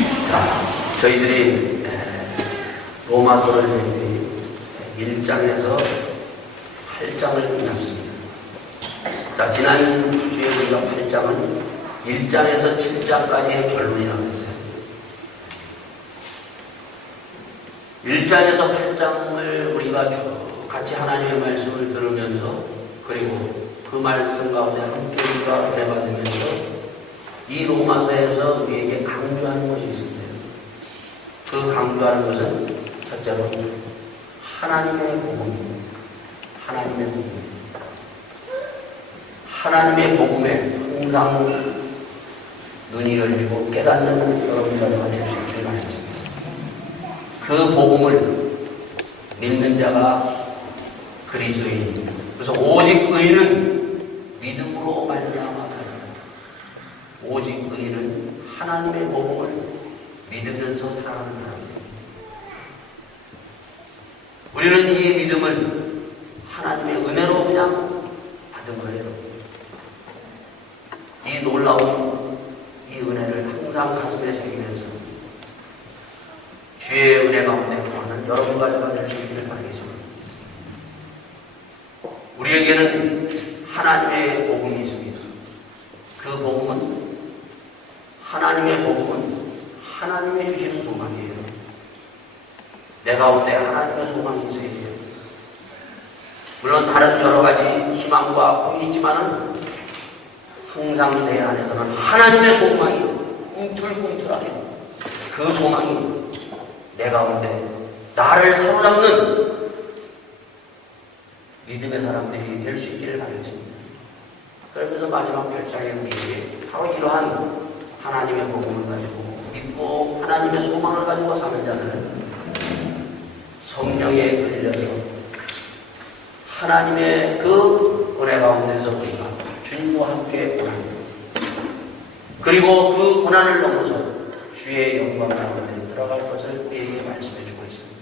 자, 저희들이 로마서를 저희들이 1장에서 8장을 끝났습니다. 자, 지난 주에 우리가 8장은 1장에서 7장까지의 결론이 나왔어요. 1장에서 8장을 우리가 쭉 같이 하나님의 말씀을 들으면서, 그리고 그 말씀 가운데 함께 우리가 대받으면서 이 로마서에서 우리에게 강조하는 것이 있습니다. 그 강조하는 것은 첫째로 하나님의 복음입니다. 하나님의 복음. 하나님의 복음에 항상 눈이 열리고 깨닫는 여러분들과 될 수 있기를 바랍니다. 그 복음을 믿는 자가 그리스도인입니다. 그래서 오직 의인은 믿음으로 말미암아 살아간다. 오직 의인은 하나님의 복음을 믿으면서 살아가는 사람입니다. 우리는 이 믿음을 하나님의 은혜로 그냥 받은 거예요. 이 놀라운 이 은혜를 항상 가슴에 새기면서 주의 은혜 가운데 거하는 여러분과 제가 될 수 있기를 바라겠습니다. 우리에게는 하나님의 복음이 있습니다. 그 복음은 하나님의 복음은 하나님의 주시는 소망이에요. 내 가운데 하나님의 소망이 있어야 돼요. 물론 다른 여러 가지 희망과 꿈이 있지만은 항상 내 안에서는 하나님의 소망이 꿈틀꿈틀하게 그 소망이 내 가운데 나를 사로잡는 믿음의 사람들이 될 수 있기를 바라겠습니다. 그러면서 마지막 8장에 우리에게 바로 이러한 하나님의 복음을 가지고 믿고 하나님의 소망을 가지고 사는 자들은 성령에 끌려서 하나님의 그 은혜 가운데서 우리가 주님과 함께 고난합니다. 그리고 그 고난을 넘어서 주의 영광 가운데 들어갈 것을 우리에게 말씀해 주고 있습니다.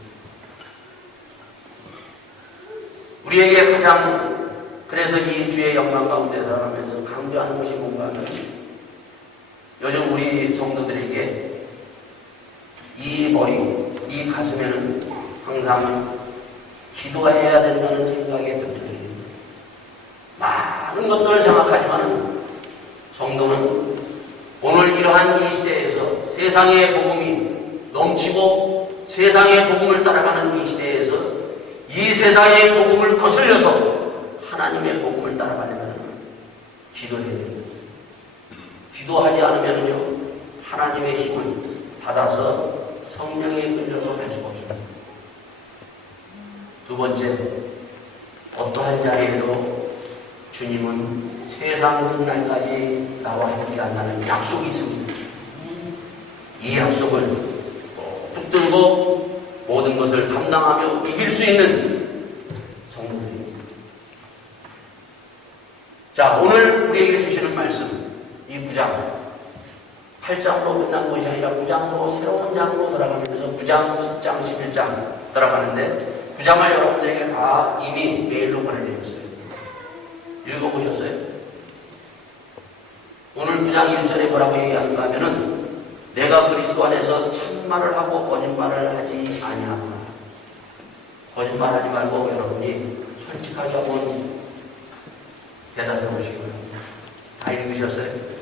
우리에게 가장 그래서 이 주의 영광 가운데 들어가면서 강조하는 것이 뭔가 하면 요즘 우리 성도들에게 이 머리, 이 가슴에는 항상 기도해야 된다는 생각이 들어요. 많은 것들을 생각하지만 성도는 오늘 이러한 이 시대에서 세상의 복음이 넘치고 세상의 복음을 따라가는 이 시대에서 이 세상의 복음을 거슬려서 하나님의 복음을 따라가려면 기도해야 됩니다. 기도하지 않으면요 하나님의 힘을 받아서 성령에 끌려서 갈 수가 없습니다. 두 번째, 어떠한 자리에도 주님은 세상 끝날까지 나와 함께 한다는 약속이 있습니다. 이 약속을 붙들고 모든 것을 감당하며 이길 수 있는 성도들입니다. 자, 오늘 우리에게 주시는 말씀, 이 9장 8장으로 끝난 것이 아니라 9장으로 새로운 장으로 들어가면서 9장, 10장, 11장 들어가는데 9장을 여러분들에게 다 이미 메일로 보내드렸어요. 읽어보셨어요? 오늘 9장 1절에 뭐라고 얘기하는가 하면은 내가 그리스도 안에서 참말을 하고 거짓말을 하지 아니하구나. 거짓말하지 말고 여러분이 솔직하게 한번 대답해 보시고요. 다 읽으셨어요?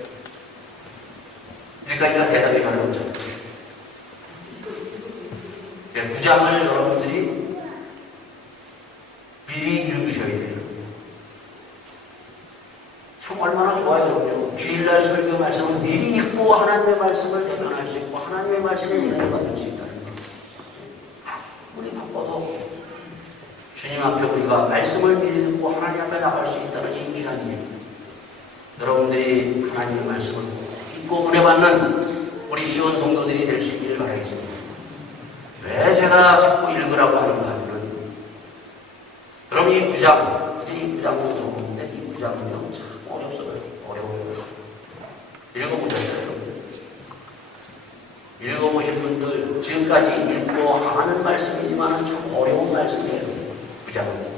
그러니까 대답이 별로 없잖아요. 9장을 여러분들이 미리 읽으셔야 돼요. 참 얼마나 좋아요, 여러분요. 주일날 설교 말씀을 미리 읽고 하나님의 말씀을 대변할 수 있고 하나님의 말씀에 은혜를 받을 수 있다는 거. 우리 바빠도 주님 앞에 우리가 말씀을 미리 듣고 하나님 앞에 나갈 수 있다는 이 귀한 일. 여러분들이 하나님의 말씀을 읽고 은혜받는 우리 시원 성도들이 될 수 있기를 바라겠습니다. 왜 제가 자꾸 읽으라고 하는가 하면 그럼 이 9장, 이 9장도 적었는데 이 9장은요 참 어렵어요. 어려워요. 읽어보셨어요? 읽어보신 분들 지금까지 읽고 아는 말씀이지만 참 어려운 말씀이에요. 9장은.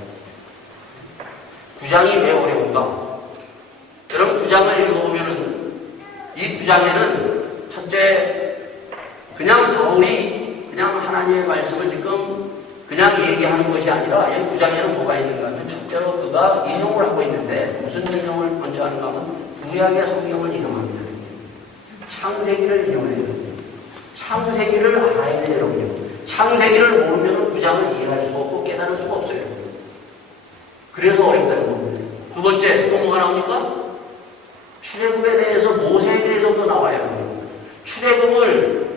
9장이 왜 어려운가? 여러분 9장을 읽어보면은 이 9장에는 첫째 그냥 바울이 그냥 하나님의 말씀을 지금 그냥 얘기하는 것이 아니라 이 9장에는 뭐가 있는가 하면 첫째로 그가 인용을 하고 있는데 무슨 인용을 먼저 하는가 하면 구약의 성경을 인용합니다. 창세기를 인용해요. 창세기를 알아야 돼요, 여러분. 창세기를 모르면 9장을 이해할 수가 없고 깨달을 수가 없어요. 그래서 어렵다는 겁니다. 두 번째, 또 뭐가 나옵니까? 출애굽에 대해서 모세에 대해서도 나와요. 출애굽을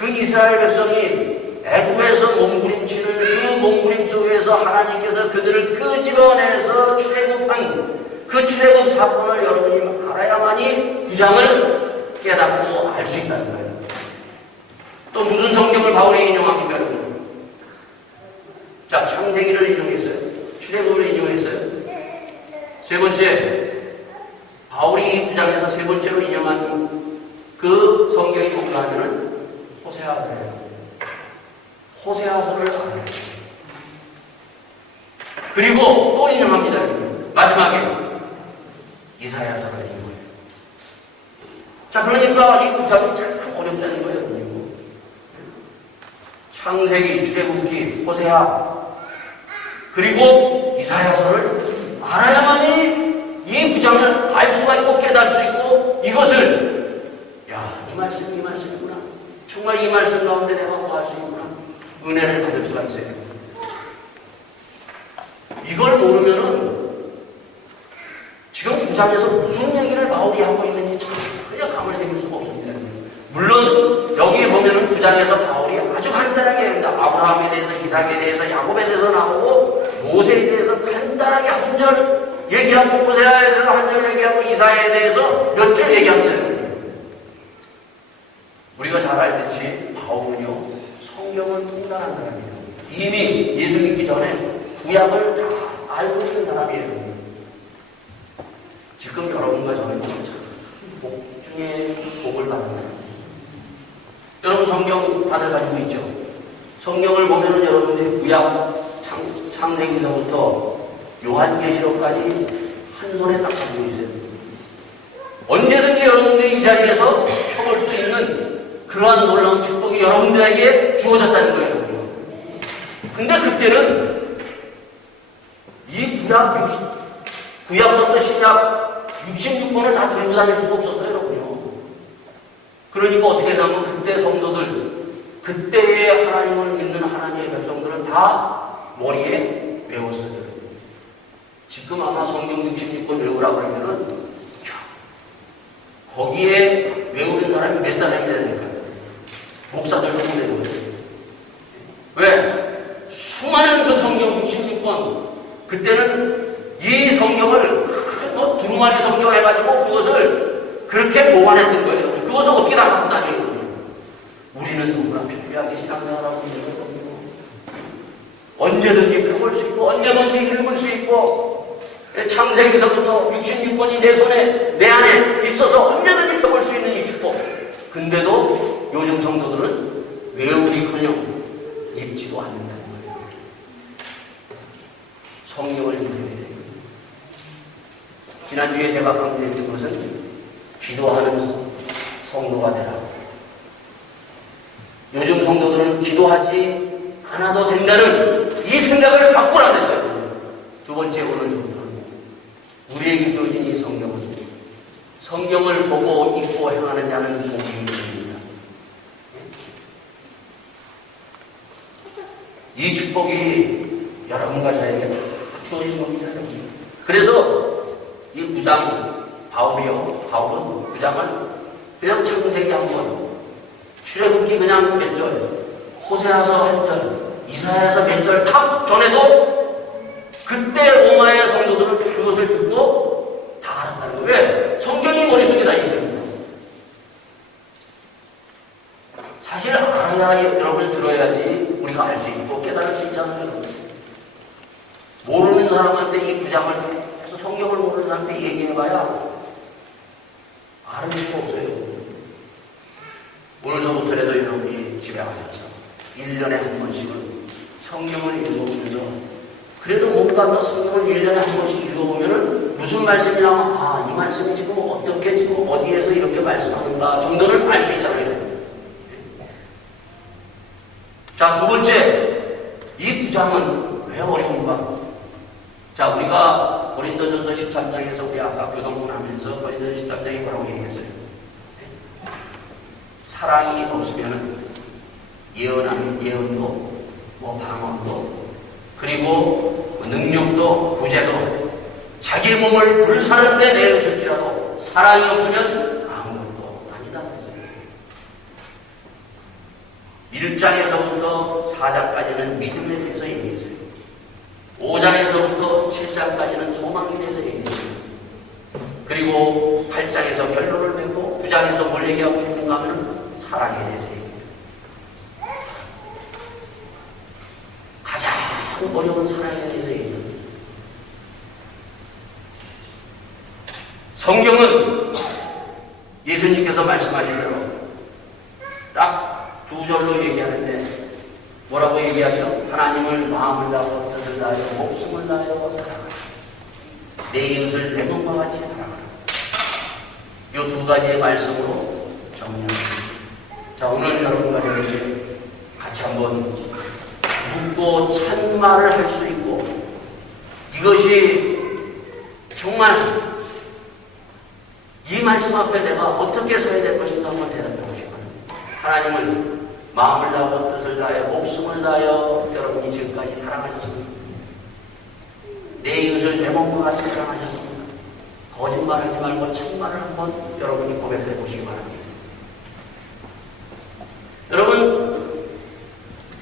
그 이스라엘 백성이 애굽에서 몸부림치는 그 몸부림 속에서 하나님께서 그들을 끄집어내서 출애굽한 그 출애굽 사건을 여러분이 알아야만이 9장을 깨닫고 알 수 있다는 거예요. 또 무슨 성경을 바울이 인용합니까, 여러분? 자, 창세기를 인용했어요. 출애굽을 인용했어요. 세 번째, 바울이 이 9장에서 세 번째로 인용한 그 성경이 뭔가 하면은 호세아서예요. 호세아서를 알아요. 그리고 또 인용합니다. 마지막에 이사야서를 인용해요. 자, 그러니까 이 9장이 참 어렵다는 거예요. 창세기, 출애굽기, 호세아, 그리고 이사야서를 알아야만이 이 9장을 알 수가 있고 깨달을 수 있고 이것을 이 말씀이구나. 정말 이 말씀 가운데 내가 구할 수 있구나. 은혜를 받을 수가 있어요. 이걸 모르면은 지금 9장에서 무슨 얘기를 바울이 하고 있는지 전혀 감을 새길 수가 없습니다. 물론 여기 보면은 9장에서 바울이 아주 간단하게 합니다. 아브라함에 대해서, 이삭에 대해서, 야곱에 대해서 나오고 모세에 대해서 간단하게 한 절 얘기하고 호세아에 대해서 한 절 얘기하고 이사야에 대해서 몇 줄 얘기합니다. 우리가 잘 알듯이 바울은요 성경을 통달한 사람이에요. 이미 예수 믿기 전에 구약을 다 알고 있는 사람이에요. 지금 여러분과 저는 복 중에 복을 받는 사람이에요. 여러분 성경 다들 가지고 있죠? 성경을 보면은 여러분들이 구약 창세기서부터 요한계시록까지 한 손에 딱 가지고 있어요. 언제든지 여러분들이 이 자리에서 펴볼 수 있는 그러한 놀라운 축복이 여러분들에게 주어졌다는 거예요. 근데 그때는 이 구약서부터 신약 66권을 다 들고 다닐 수가 없었어요, 여러분요. 그러니까 어떻게 되냐면 그때 성도들, 그때의 하나님을 믿는 하나님의 백성들은 다 머리에 외웠어요. 지금 아마 성경 66권 외우라고 그러면은 거기에 외우는 사람이 몇 사람이 돼야 될까요? 목사들도 못 외워요. 왜? 수많은 그 성경 66권, 그때는 이 성경을 두루마리 성경 해가지고 그것을 그렇게 보관했던 거예요. 그것을 어떻게 다 갖고 다니는 우리는 너무나 편리하게 신앙생활하고 있는 거거든요. 언제든지 펴볼 수 있고 언제든지 읽을 수 있고 창세기서부터 66권이 내 손에 내 안에 있어서 언제든지 펴볼 수 있는 이 축복. 근데도 요즘 성도들은 외우기커녕 읽지도 않는다는 거예요. 성경을 읽어야 돼요. 지난주에 제가 강조했던 것은 기도하는 성도가 되라. 요즘 성도들은 기도하지 않아도 된다는 이 생각을 바꾸라 그랬어요. 두 번째, 오늘부터 우리에게 주어진 이 성경은 성경을 보고 읽고 행하는 자는 복이 있습니다. 이 축복이 여러분과 저에게 주어진 겁니다. 그래서 이 9장 바울은 9장을 그냥 창세기 한 번, 출애굽기 그냥 몇 절, 호세아서 한 절, 이사야서 몇 절 탁 전해도 그때 로마의 성도들은 그것을 듣고 다 알았다는 거예요. 왜? 성경이 머릿속에 다 있습니다. 사실 알아야 여러분이 들어야지 우리가 알 수 있고 깨달을 수 있잖아요. 모르는 사람한테 이 9장을 해서 성경을 모르는 사람한테 얘기해봐야 아는 수가 없어요. 오늘서부터라도 여러분이 집에 가셔서 1년에 한 번씩은 성경을 읽어보면서 그래도 뭔가 더 성경을 1년에 한 번씩 읽어보면은 무슨 말씀이냐, 이 말씀이 지금 어떻게 지금 어디에서 이렇게 말씀하는가 정도는 알 수 있잖아요. 자, 두 번째, 이 구장은 왜 어려운가? 자, 우리가 고린도전서 13장에서 우리 아까 교동문하면서 고린도전서 13장에 뭐라고 얘기했어요? 사랑이 없으면 예언도, 방언도, 그리고 능력도, 부재도, 자기 몸을 불사는데 내어줄지라도 사랑이 없으면 아무것도 아니다. 1장에서부터 4장까지는 믿음에 대해서 얘기했어요. 5장에서부터 7장까지는 소망에 대해서 얘기했어요. 그리고 8장에서 결론을 맺고 9장에서 뭘 얘기하고 있는가 하면 사랑에 대해서 얘기해요. 가장 어려운 사랑에 대해서 얘기해요. 성경은 예수님께서 말씀하신 대로 딱 두 절로 얘기하는데 뭐라고 얘기하죠? 하나님을 마음을 다하고 뜻을 다하여 목숨을 다하여 사랑하라. 내 이웃을 내 몸과 같이 사랑하라. 이 두 가지의 말씀으로 정리합니다. 자, 오늘 여러분과 이렇게 같이 한번 묻고 찬말을 할 수 있고, 이것이 정말 이 말씀 앞에 내가 어떻게 서야 될 것인가 한번 대답해보시고 싶어요. 하나님을 마음을 다하고 뜻을 다하여 목숨을 다하여 여러분이 지금까지 사랑하셨습니다. 내 이웃을 내 몸과 같이 사랑하셨습니다. 거짓말하지 말고 참말을 한번 여러분이 고백해 보시기 바랍니다. 여러분,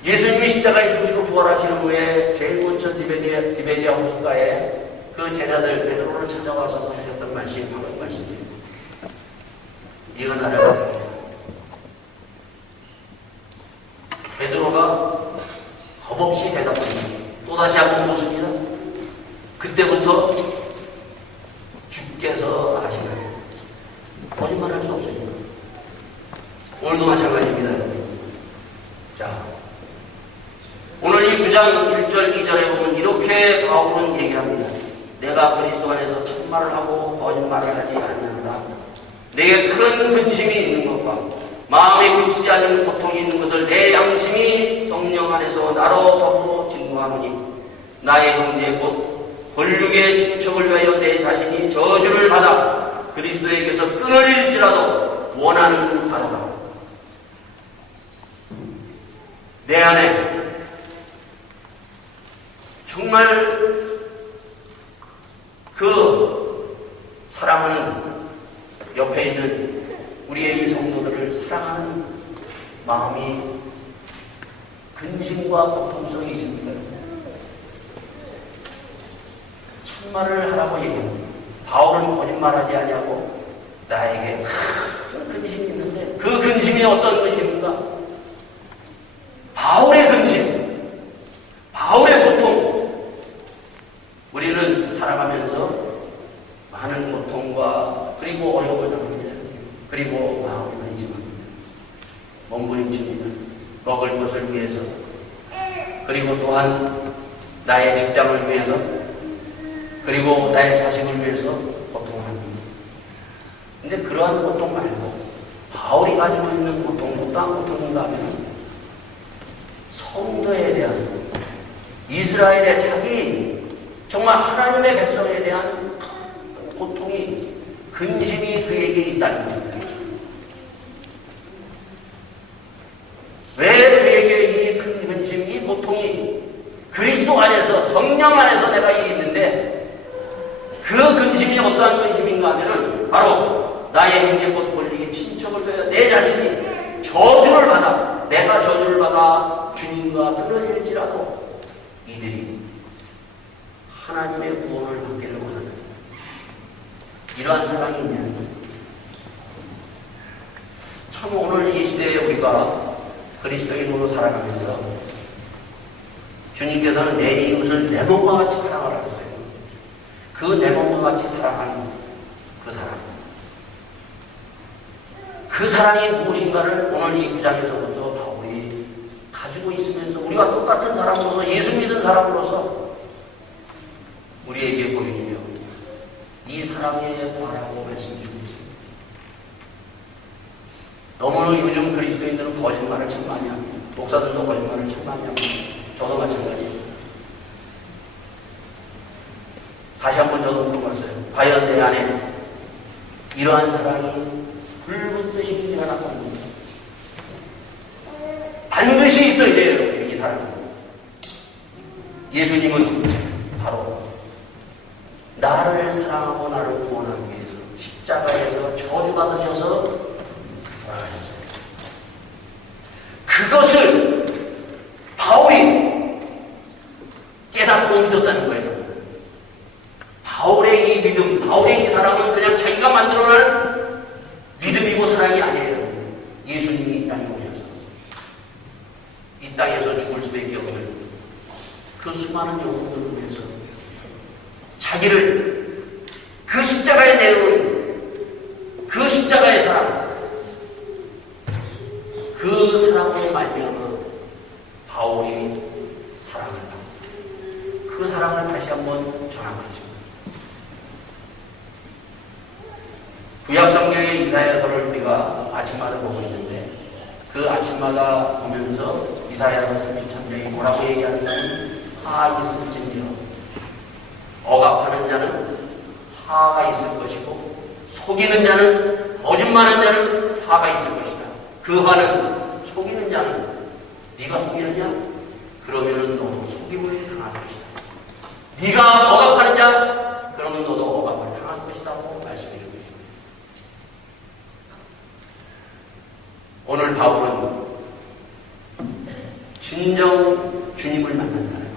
예수님이 십자가에 죽으시고 부활하시는 후에 제일 먼저 디베리아 호숫가에 그 제자들 베드로를 찾아와서 하셨던 말씀이 바로 이 말씀입니다. 네가 나를 알아. 베드로가 겁없이 대답합니다. 또다시 한번 묻습니다. 그때부터 주께서 아시나요? 거짓말할 수 없습니다. 오늘도 마찬가지입니다. 자, 오늘 이 9장 1절 2절에 보면 이렇게 바울은 얘기합니다. 내가 그리스도 안에서 참말을 하고 거짓말을 하지 아니한다. 내게 큰 근심이 있는 것과 마음에 그치지 않는 고통이 있는 것을 내 양심이 성령 안에서 나로 더불어 증거하노니 나의 형제 곧 권력의 친척을 위하여 내 자신이 저주를 받아 그리스도에게서 끊어질지라도 원하는 바로다. 내 안에 정말 그 사랑하는 옆에 있는 우리의 이 성도들을 사랑하는 마음이 근심과 고통성이 있습니다. 참말을 하라고 얘기합니다. 바울은 거짓말하지 아니하고 나에게 큰 근심이 있는데 그 근심이 어떤 근심입니까? 바울의 근심, 바울의 고통. 우리는 살아가면서 많은 고통과 그리고 어려움을 당합니다. 그리고 마음을 근심합니다. 몸부림칩니다. 먹을 것을 위해서, 그리고 또한 나의 직장을 위해서, 그리고 나의 자식을 위해서 고통합니다. 근데 그러한 고통 말고 바울이 가지고 있는 고통은 어떠한 고통인가 하면 성도에 대한, 이스라엘의 자기 정말 하나님의 백성에 대한 고통이, 근심이 그에게 있다는 겁니다. 왜 그에게 이 큰 근심, 이 고통이 그리스도 안에서, 성령 안에서 내가 있는데 그 근심이 어떠한 근심인가 하면은 바로 나의 형제 곧 권리의 친척을 위하여 내 자신이 저주를 받아, 내가 저주를 받아 주님과 끊어질지라도 이들이 하나님의 구원을 받기를 원한다. 이러한 사랑이 있냐는 거예요. 참 오늘 이 시대에 우리가 그리스도인으로 살아가면서 주님께서는 내 이웃을 내 몸과 같이 사랑하라 했어요. 그 내 몸과 같이 사랑하는 그 사랑, 그 사랑이 무엇인가를 오늘 이 구장에서부터 바울이 가지고 있으면서 우리가 똑같은 사람으로서, 예수 믿은 사람으로서 우리에게 보여주며 이 사랑의 바라고 말씀 주고 있습니다. 너무 요즘 그리스도인들은 거짓말을 참 많이 합니다. 또 목사들도 거짓말을 참 많이 합니다. 저도 마찬가지입니다. 다시 한번 저도 물어봤어요. 과연 내 안에 이러한 사랑이 불붙듯이 일어났고 합니다. 반드시 있어야 돼요. 이 사랑이. 예수님은 바로 나를 사랑하고 나를 구원하기 위해서 십자가에서 저주받으셔서 돌아가셨어요. 그것을 바울이 깨닫고 믿었다는 거예요. 바울의 이 믿음, 바울의 이 사랑은 그냥 자기가 만들어낸 믿음이고 사랑이 아니에요. 예수님이 이 땅에 오셔서 이 땅에서 죽을 수밖에 없는 그 수많은 영혼들을 위해서 자기를 그 십자가에 내놓은 그 십자가의 사랑, 그 사랑으로 말미암아 바울이 사랑을 받고 그 사랑을 다시 한번 전한 것입니다. 구약 성경의 이사야서를 우리가 아침마다 보고 있는데 그 아침마다 보면서 이사야서 33장이 뭐라고 얘기하느냐면 하 있을지니여 억압하는 자는 하가 있을 것이고 속이는 자는 거짓말하는 자는 하가 있을 것이다. 그 화는 속이는 자는 네가 속이느냐? 그러면은 너도 속임을 당할 것이다. 네가 억압하는 자? 그러면 너도 억압을 당할 것이다고 말씀해 주고 있습니다. 오늘 바울은 진정 주님을 만난다는 거예요.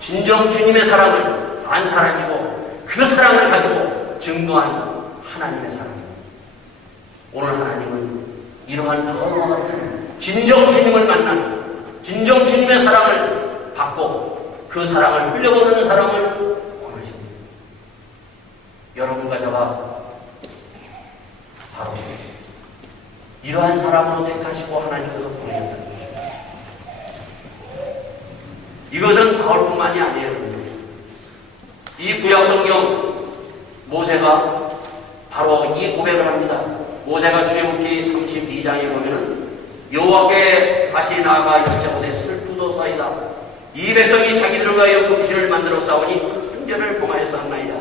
진정 주님의 사랑을 안 사랑이고 그 사랑을 가지고 증거한 하나님의 사랑입니다. 오늘 하나님은 이러한 바울과 같은 진정 주님을 만나는 진정 주님의 사랑을 받고 그 사랑을 흘려보내는 사랑을 원하십니다. 여러분과 저가 바로 이러한 사람으로 택하시고 하나님께서 보내셨다는 것입니다. 이것은 바울뿐만이 아니에요. 이 구약성경 모세가 바로 이 고백을 합니다. 모세가 출애굽기 32장에 보면은 여호와께 다시 나아가 여짜오되 슬프도소이다. 이 백성이 자기들과 위하여 금신을 만들어 싸우니 훈련을 봉하였사옵나이다.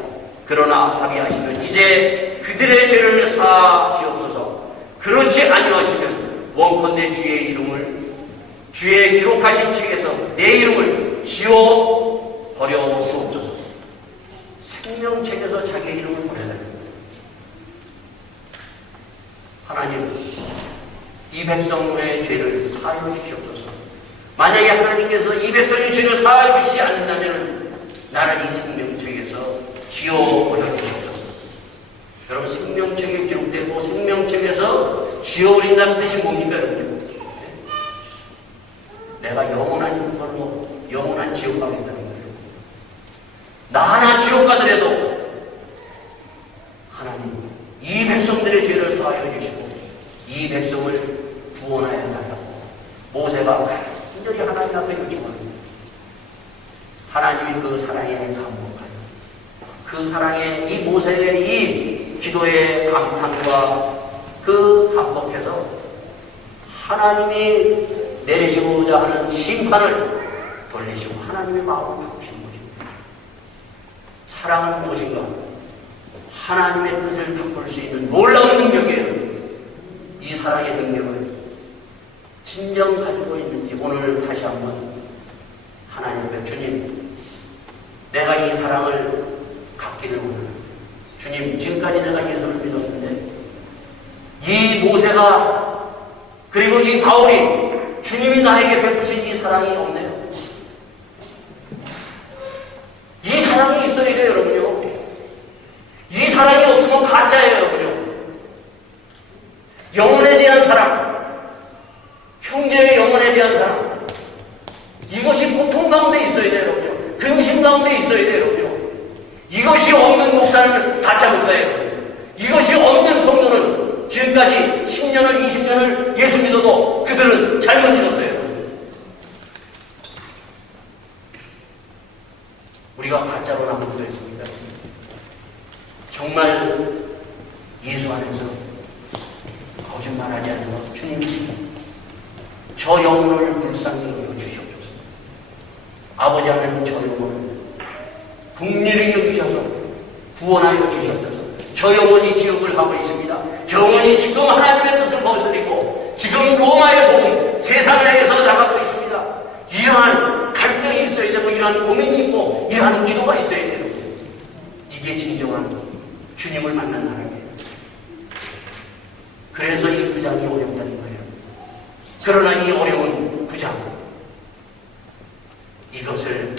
그러나 합의하시면 이제 그들의 죄를 사하시옵소서. 그렇지 아니하시면 원컨대 주의 이름을 주의 기록하신 책에서 내 이름을 지워 버려 주옵소서. 생명책에서 자기의 이름을 버려야 됩니다. 하나님, 이 백성의 죄를 사하여 주시옵소서. 만약에 하나님께서 이 백성의 죄를 사하여 주시지 않는다면 나를 이 생명책에서 지워버려 주시옵소서. 여러분, 생명책에 기록되고 생명책에서 지워버린다는 뜻이 뭡니까, 여러분? 내가 영원한 형벌로 영원한 지옥 가겠다는 거예요. 나 하나 지옥 가더라도 하나님, 이 백성들의 죄를 사하여 주시고 이 백성을 구원하여 달라고 모세가 간절히 하나님 앞에 요청합니다. 하나님이 그 사랑에 감복하여 그 사랑에 이 모세의 이 기도의 감탄과 그 감복해서 하나님이 내리시고자 하는 심판을 돌리시고 하나님의 마음을 바꾸신 것입니다. 사랑은 무엇인가? 하나님의 뜻을 바꿀 수 있는 놀라운 능력이에요. 이 사랑의 능력을 진정 가지고 있는지 오늘 다시 한번 하나님 앞에 주님, 내가 이 사랑을 갖기를 원합니다. 주님, 지금까지 내가 예수를 믿었는데 이 모세가 그리고 이 바울이 주님이 나에게 베푸신 이 사랑이 없네요. 이 사랑이 있어야 돼요, 여러분요. 이 사랑이 없으면 가짜예요, 여러분요. 영혼에 대한 사랑, 형제의 영혼에 대한 사랑, 이것이 고통 가운데 있어야 돼요, 여러분요. 근심 가운데 있어야 돼요, 여러분요. 이것이 없는 목사는 가짜 목사예요. 이것이 없는 성도는 지금까지 10년을 20년을 예수 믿어도 그들은 잘못 믿었어요. 우리가 가짜로 남은 것도 있습니다. 정말 예수 안에서 거짓말하지 않는 것, 주님 저 영혼을 불쌍히 여겨 주시옵소서. 아버지 하나님, 저 영혼을 긍휼히 여기셔서 구원하여 주시옵소서. 저 영혼이 지옥을 가고 있습니다. 저 영혼이 지금 하나님의 뜻을 거스리고 지금 로마의 복음, 세상에서 나가고 있습니다. 이러한 갈등이 있어야 되고, 이러한 고민이 있고, 이러한 기도가 있어야 되고, 이게 진정한 주님을 만난 사람이에요. 그래서 이 구장이 어렵다는 거예요. 그러나 이 어려운 구장, 이것을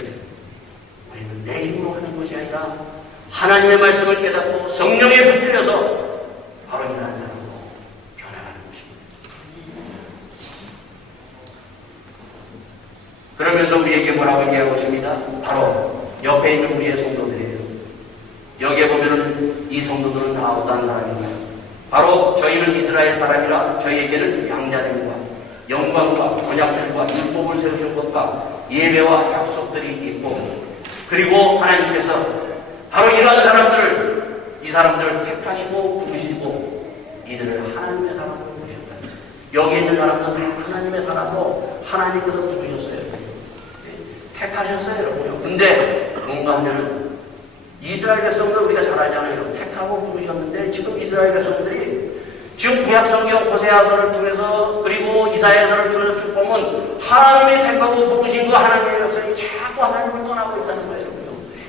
우리는 내 힘으로 하는 것이 아니라 하나님의 말씀을 깨닫고 성령에 붙들려서 바로 이러한 사람으로 변화하는 것입니다. 그러면서 우리에게 뭐라고 얘기하고 있습니다? 바로 옆에 있는 우리의 성도들이에요. 여기에 보면은 이 성도들은 다 어떠한 사람입니다. 바로 저희는 이스라엘 사람이라 저희에게는 양자됨과 영광과 언약들과 율법을 세우신 것과 예배와 약속들이 있고, 그리고 하나님께서 바로 이러한 사람들을, 이 사람들을 택하시고 부르시고 이들을 하나님의 사람으로 부르셨다. 여기 있는 사람들은 하나님의 사람으로 하나님께서 부르셨어요. 택하셨어요, 여러분요. 근데 뭔가 하면은 이스라엘 백성들 우리가 잘 알잖아요. 택하고 부르셨는데 지금 이스라엘 백성들이 지금 구약성경 호세아서를 통해서 그리고 이사야서를 통해서 쭉 보면 하나님이 택하고 부르신 그 하나님의 백성이 자꾸 하나님을 떠나고 있다는 거예요.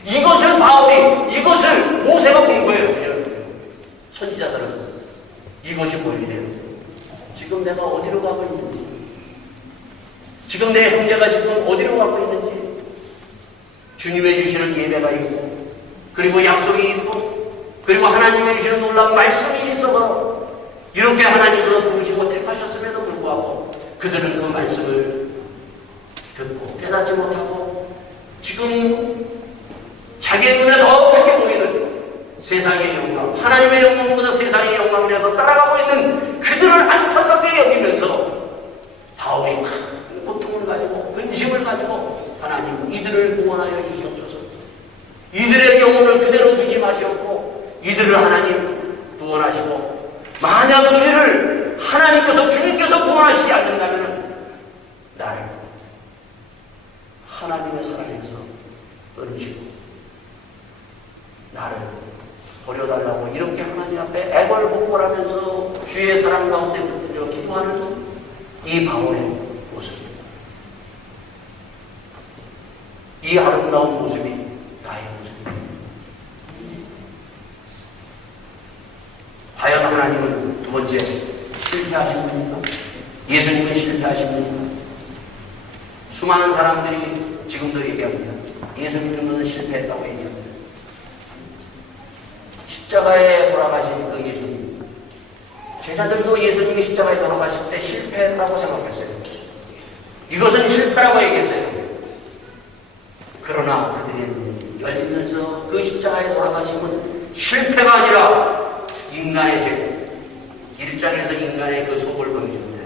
이것을 바울이, 이것을 모세가 본 거예요. 선지자들은 이것이 보이네요. 지금 내가 어디로 가고 있는지, 지금 내 형제가 지금 어디로 가고 있는지, 주님의 주시는 예배가 있고, 그리고 약속이 있고, 그리고 하나님의 주시는 놀라운 말씀이 있어서 이렇게 하나님께서 부르시고 택하셨음에도 불구하고 그들은 그 말씀을 듣고 깨닫지 못하고 지금 자기의 눈에 더 크게 보이는 세상의 영광, 하나님의 영광보다 세상의 영광을 내서 따라가고 있는 그들을 안타깝게 여기면서 바울이 큰 고통을 가지고 근심을 가지고 하나님 이들을 구원하여 주시옵소서. 이들의 영혼을 그대로 두지 마시옵고 이들을 하나님 구원하시고, 만약 이들을 하나님께서 주님께서 구원하시지 않는다면 나를 하나님의 사랑에서 끊으시고 나를 버려달라고 이렇게 하나님 앞에 애걸복걸하면서 주의 사랑 가운데 붙들려 기도하는 이 바울의 모습입니다. 이 아름다운 모습이 나의 모습입니다. 과연 하나님은 두 번째 실패하신 분입니까? 예수님은 실패하신 분입니까? 수많은 사람들이 지금도 얘기합니다. 예수님은 실패했다고 얘기합니다. 십자가에 돌아가신 그 예수님, 제자들도 예수님이 십자가에 돌아가실 때 실패했다고 생각했어요. 이것은 실패라고 얘기했어요. 그러나 그들의 눈이 열리면서 그 십자가에 돌아가심은 실패가 아니라 인간의 죄, 1장에서 인간의 그 속을 보여줍니다.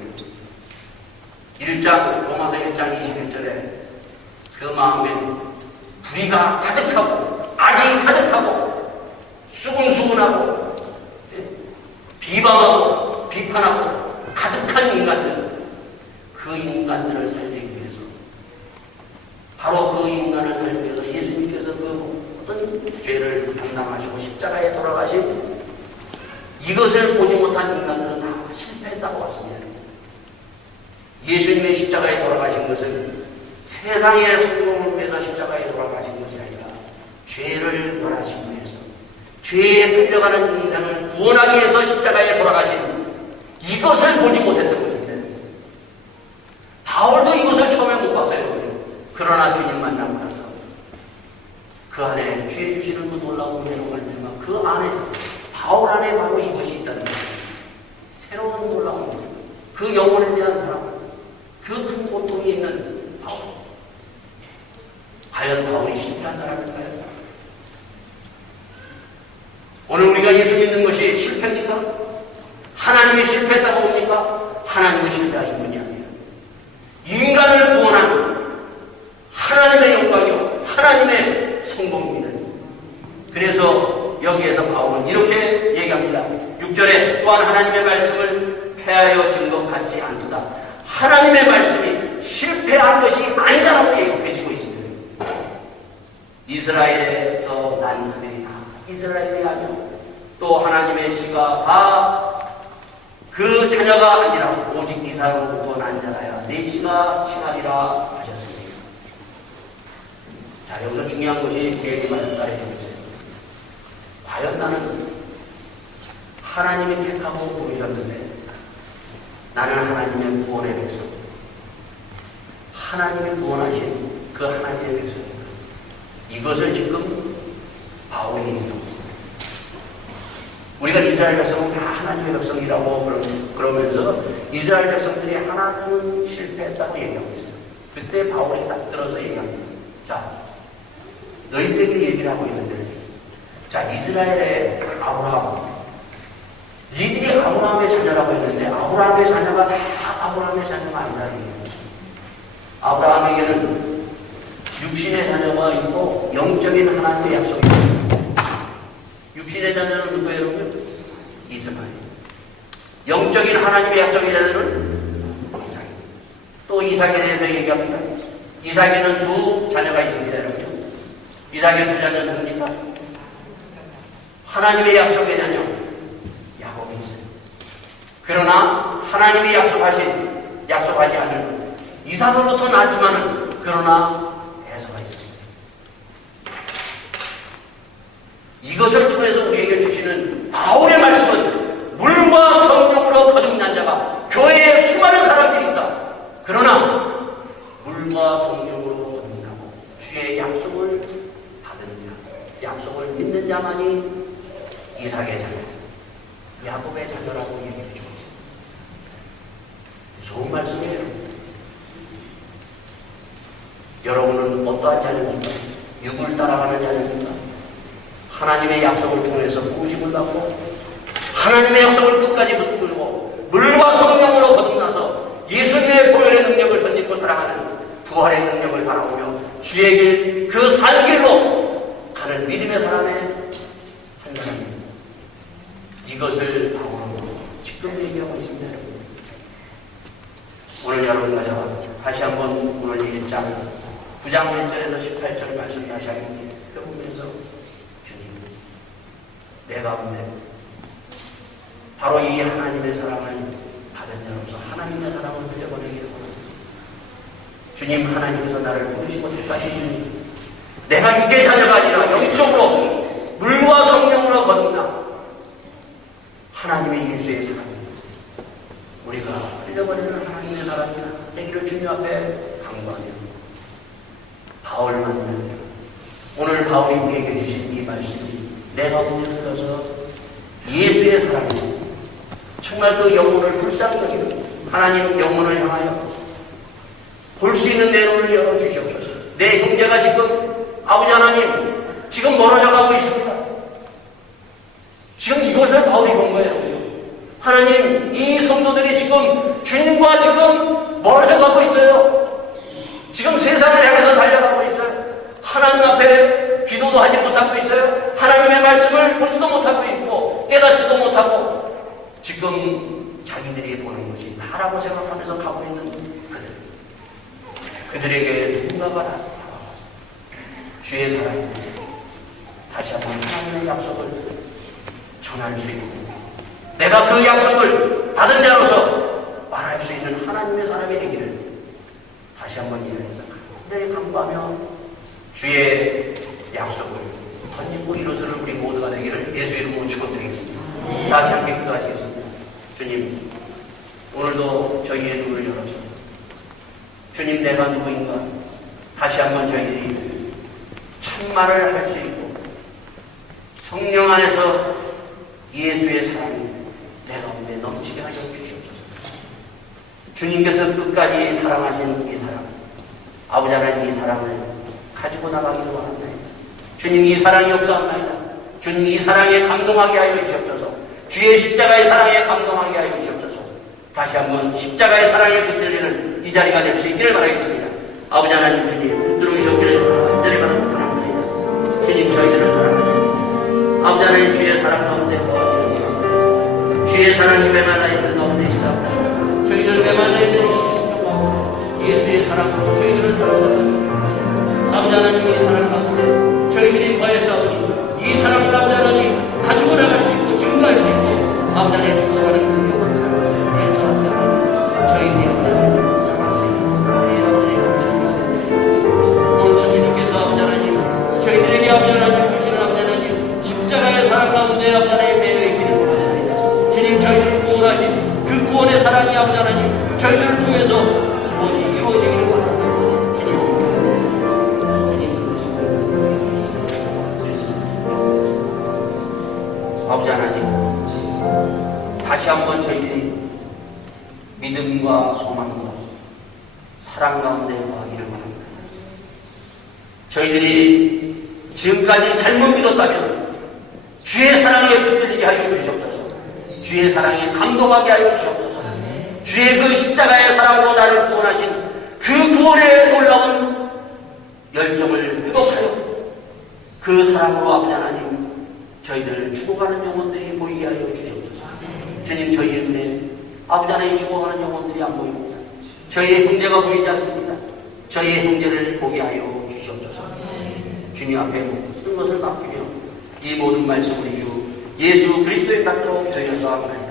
1장, 로마서 1장 21절에 그 마음에 불의가 가득하고 악이 가득하고 수근수근하고 비방하고 비판하고 가득한 인간들, 그 인간들을 살리기 위해서, 바로 그 인간을 살리기 위해서 예수님께서 그 어떤 죄를 담당하시고 십자가에 돌아가신 이것을 보지 못한 인간들은 다 실패했다고 왔습니다. 예수님의 십자가에 돌아가신 것은 세상의 성공을 위해서 십자가에 돌아가신 것이 아니라 죄를 멸하시기 위해서, 죄에 끌려가는 인생을 구원하기 위해서 십자가에 돌아가신 이것을 보지 못했던 것입니다. 바울도 이것을 처음에 못 봤어요. 그러나 주님 만나고 나서 그 안에 주의 주시는 그 놀라운 은혜로 말미암아 그 안에, 바울 안에 바로 이것이 있다는 거예요. 새로운 놀라운 것, 그 영혼에 대한 사랑, 그 큰 고통이 있는 바울. 과연 바울이 실패한 사람일까요? 오늘 우리가 예수 믿는 것이 실패입니까? 하나님이 실패했다고 봅니까? 하나님은 실패하신 분이 아니에요. 인간을 구원한 하나님의 영광이요, 하나님의 성공입니다. 그래서 여기에서 바울은 이렇게 얘기합니다. 6절에 또한 하나님의 말씀을 폐하여 진 것 같지 않도다. 하나님의 말씀 이스라엘에서 난 그들이 다 이스라엘이 아니라 또 하나님의 씨가 다 그 자녀가 아니라 오직 이삭으로부터 난 자라야 내 씨가 칭하리라 하셨습니다. 자, 여기서 중요한 것이 계획이 말을 가르치고 있어요. 과연 나는 하나님이 택하고 부르셨는데 나는 하나님의 구원의 백성, 하나님이 구원하신 그 하나님의 백성입니다. 이것을 지금 바울이 얘기하고 있습니다. 우리가 이스라엘 백성은 다 하나님의 백성이라고 그러면서 이스라엘 백성들이 하나님은 실패했다고 얘기하고 있어요. 그때 바울이 딱 들어서 얘기합니다. 자, 너희들에게 얘기를 하고 있는데, 자, 이스라엘의 아브라함, 니들이 아브라함의 자녀라고 했는데 아브라함의 자녀가 다 아브라함의 자녀가 아니라는 얘기입니다. 아브라함에게는 육신의 자녀가 있고 영적인 하나님의 약속이 있습니다. 육신의 자녀는 누구예요? 이스마엘. 영적인 하나님의 약속의 자녀는 이삭. 또 이삭에 대해서 얘기합니다. 이삭에는 두 자녀가 있습니다. 이삭의 두 자녀는 누굽니까? 하나님의 약속의 자녀 야곱이 있어요. 그러나 하나님이 약속하지 않은 이삭으로부터 낳았지만은 그러나 에서가 있습니다. 이것을 통해서 우리에게 주시는 바울의 말씀은 물과 성령으로 거듭난 자가 교회에 수많은 사람들이 있다. 그러나 물과 성령으로 거듭나고 주의 약속을 받은 자, 약속을 믿는 자만이 이삭의 자녀, 야곱의 자녀라고 얘기해 주고 있습니다. 좋은 말씀이에요. 여러분은 어떠한 자녀입니까? 육을 따라가는 자녀입니까? 하나님의 약속을 통해서 부으심을 받고 하나님의 약속을 끝까지 붙들고 물과 성령으로 거듭나서 예수님의 보혈의 능력을 던지고 살아가는 부활의 능력을 바라보며 주의 길, 그 산 길로 가는 믿음의 사람의 한 사람입니다. 이것을 바울은 지금 얘기하고 있습니다. 오늘 여러분과 저와 다시 한번 오늘 1장 9장 1절에서 18절 말씀 다시 한번 펴보면서 주님, 내 가운데 바로 이 하나님의 사랑을 받은 자로서 하나님의 사랑을 흘려보내기를 원합니다. 주님, 하나님께서 나를 부르시고 택하신 주님, 내가 육의 자녀가 아니라 영적으로 물과 성령으로 거듭나 하나님의 예수의 사랑입니다. 우리가 흘려버리는 하나님의 사랑이 되기를 주님 앞에 강구하며 바울 만나며 오늘 바울이 우리에게 주신 이 말씀이 내 가운데 흘러서 예수의 사랑이 정말 그 영혼을 불쌍히 하나님 영혼을 향하여 볼 수 있는 내 눈을 열어주시옵소서. 내 형제가 지금 아버지 하나님 지금 멀어져 가고 있습니다. 지금 이것을 바울이 본 거예요. 하나님, 이 성도들이 지금 주님과 지금 멀어져 가고 있어요. 지금 세상을 향해서 달려가고 있어요. 하나님 앞에 기도도 하지 못하고 있어요. 하나님의 말씀을 보지도 못하고 있고 깨닫지도 못하고 지금 자기들이 보는 것이 나라고 생각하면서 가고 있는 그들에게 누군가가 주의 사랑이 다시 한번 하나님의 약속을 전할 수 있고 내가 그 약속을 받은 자로서 말할 수 있는 하나님의 사람이 되기를 다시 한번 이 자리에서 간절히 간구하며 주의 약속을 던지고 이루어서는 우리 모두가 되기를 예수 이름으로 축원드리겠습니다. 다시 함께 기도하시겠습니다. 주님, 오늘도 저희의 눈을 열어서 주님, 내가 누구인가 다시 한번 저희들이 참말을 할 수 있고 성령 안에서 예수의 사랑이 내 가운데 넘치게 하여 주시옵소서. 주님께서 끝까지 사랑하신 이 사랑, 아버지 하나님 이 사랑을 가지고 나가기를 원합니다. 주님, 이 사랑이 없사옵나이다. 주님, 이 사랑에 감동하게 하여 주시옵소서. 주의 십자가의 사랑에 감동하게 하여 주시옵소서. 다시 한번 십자가의 사랑에 흔들리는 이 자리가 될 수 있기를 바라겠습니다. 아버지 하나님, 주님 들어오셨기를 간절히 바랍니다. 주님, 저희들을 사랑하시고 아버지 하나님, 주의 사랑 가운데 도와주시옵소서. 주의 사랑이 메말라 있는 가운데 있사옵소서. 저희들 메말라 있는 시신과 가운데 예수의 사랑으로 저희들을 사랑하옵소서. 아버지 하나님, 이 사랑 가운데 사랑 가운데 거하기를 바랍니다. 저희들이 지금까지 잘못 믿었다면 주의 사랑에 붙들리게 하여 주시옵소서. 주의 사랑에 감동하게 하여 주시옵소서. 주의 그 십자가의 사랑으로 나를 구원하신 그 구원의 놀라운 열정을 회복하여 그 사랑으로 아버지 하나님 저희들 죽어가는 영혼들이 보이게 하여 주시옵소서. 주님, 저희의 눈에 아버지 하나님 죽어가는 영혼들이 안 보입니다. 저희의 형제가 보이지 않습니다. 저희의 형제를 보게 하여 주시옵소서. 주님 앞에 모든 것을 맡기며 이 모든 말씀을 주 예수 그리스도의 받들어 기도해서